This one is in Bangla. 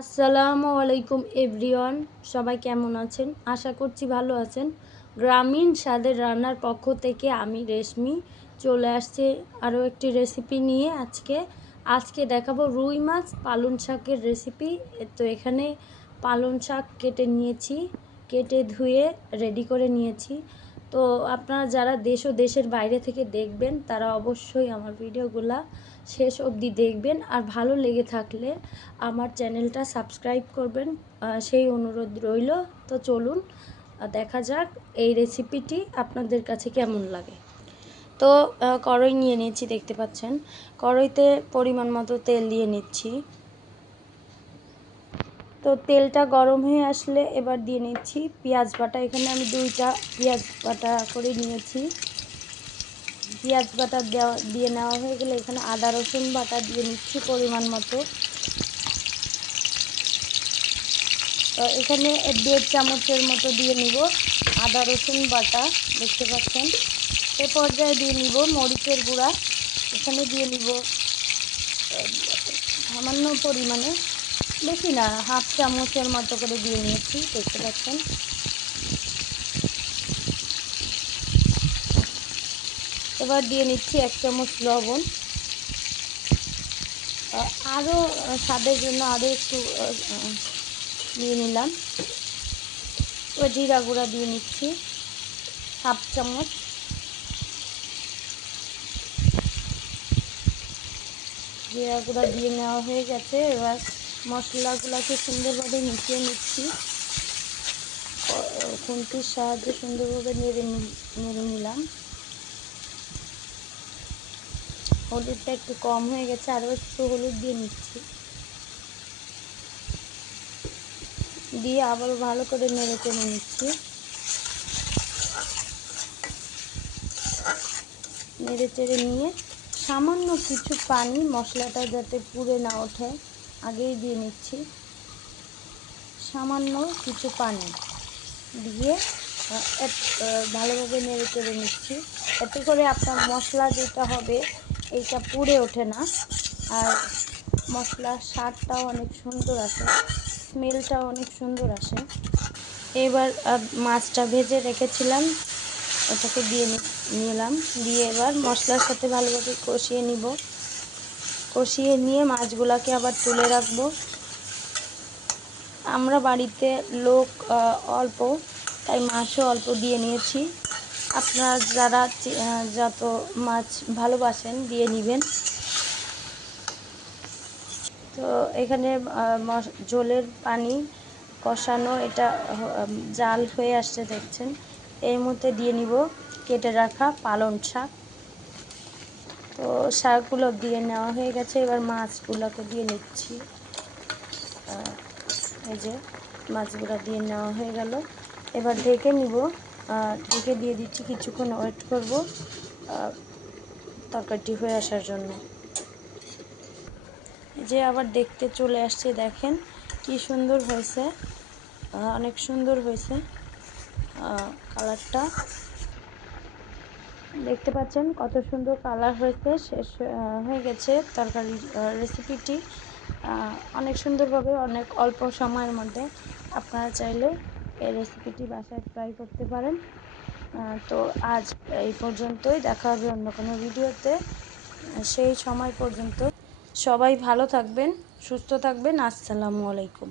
আসসালামু আলাইকুম এভরিওয়ান, সবাই কেমন আছেন? আশা করছি ভালো আছেন। গ্রামীণ স্বাদের রান্নার পক্ষ থেকে আমি রেশমি চলে আসছি আরও একটি রেসিপি নিয়ে। আজকে দেখাবো রুই মাছ পালং শাকের রেসিপি। তো এখানে পালং শাক কেটে নিয়েছি, কেটে ধুয়ে রেডি করে নিয়েছি। তো আপনারা যারা দেশ ও দেশের বাইরে থেকে দেখবেন তারা অবশ্যই আমার ভিডিওগুলা শেষ অবধি দেখবেন, আর ভালো লেগে থাকলে আমার চ্যানেলটা সাবস্ক্রাইব করবেন, সেই অনুরোধ রইল। তো চলুন দেখা যাক এই রেসিপিটি আপনাদের কাছে কেমন লাগে। তো কড়াই নিয়ে নিচ্ছি, দেখতে পাচ্ছেন। কড়াইতে পরিমাণ মতো তেল দিয়ে নিচ্ছি। তো তেলটা গরম হয়ে আসলে এবার দিয়ে নিচ্ছি পেঁয়াজ বাটা। এখানে আমি 2টা পেঁয়াজ বাটা করে নিয়েছি। পেঁয়াজ বাটা দিয়ে নেওয়া হয়ে গেলে এখানে আদা রসুন বাটা দিয়ে নিচ্ছি পরিমাণ মতো। তো এখানে 1.5 চামচের মতো দিয়ে নিব আদা রসুন বাটা, দেখতে পাচ্ছেন। এ পর্যায়ে দিয়ে নিব মরিচের গুঁড়া। এখানে দিয়ে নিব সামান্য পরিমাণে, বেশি না, 1/2 চামচের মতো করে দিয়ে নিয়েছি, দেখতে পাচ্ছেন। এবার দিয়ে নিচ্ছি 1 চামচ লবণ। আরও স্বাদের জন্য আরও একটু দিয়ে নিলাম। এবার জিরা গুঁড়া দিয়ে নিচ্ছি 1/2 চামচ। জিরা গুঁড়া দিয়ে নেওয়া হয়ে গেছে। এবার মশলাগুলোকে সুন্দরভাবে মিশিয়ে নিচ্ছি। খুন্তির সাহায্যে সুন্দরভাবে নেড়ে নিলাম। হলুদটা একটু কম হয়ে গেছে, আরও একটু হলুদ দিয়ে নিচ্ছি। দিয়ে আবারও ভালো করে নেড়ে চেড়ে নিচ্ছি। নেড়ে চেড়ে নিয়ে সামান্য কিছু পানি, মশলাটা যাতে পুড়ে না ওঠে আগেই দিয়ে নিচ্ছি। সামান্য কিছু পানি দিয়ে ভালোভাবে নেড়ে চেড়ে নিচ্ছি। এতে করে আপনার মশলা যেটা হবে এইটা পুড়ে ওঠে না, আর মশলার স্বাদটাও অনেক সুন্দর আসে, স্মেলটাও অনেক সুন্দর আসে। এবার মাছটা ভেজে রেখেছিলাম ওটাকে দিয়ে নিলাম। দিয়ে এবার মশলার সাথে ভালোভাবে কষিয়ে নিব। কষিয়ে নিয়ে মাছগুলোকে আবার তুলে রাখবো। আমরা বাড়িতে লোক অল্প, তাই মাছও অল্প দিয়ে নিয়েছি। আপনারা যারা যত মাছ ভালোবাসেন দিয়ে নেবেন। তো এখানে ঝোলের পানি কষানো, এটা জাল হয়ে আসছে দেখছেন। এর মধ্যে দিয়ে নিব কেটে রাখা পালং শাক। তো শাকগুলো দিয়ে নেওয়া হয়ে গেছে। এবার মাছগুলোকে দিয়ে নিচ্ছি। এই যে মাছগুলো দিয়ে নেওয়া হয়ে গেল। এবার ঢেকে নিব। ঢেকে দিয়ে দিচ্ছি, কিছুক্ষণ ওয়েট করব তরকারিটি হয়ে আসার জন্য। যে আবার দেখতে চলে আসছে, দেখেন কি সুন্দর হয়েছে, অনেক সুন্দর হয়েছে কালারটা। দেখতে পাচ্ছেন কত সুন্দর কালার হয়েছে। শেষ হয়ে গেছে তরকারির রেসিপিটি। অনেক সুন্দরভাবে অনেক অল্প সময়ের মধ্যে আপনারা চাইলে এই রেসিপিটি বাসায় ট্রাই করতে পারেন। তো আজ এই পর্যন্তই, দেখা হবে অন্য কোনো ভিডিওতে। সেই সময় পর্যন্ত সবাই ভালো থাকবেন, সুস্থ থাকবেন। আসসালামু আলাইকুম।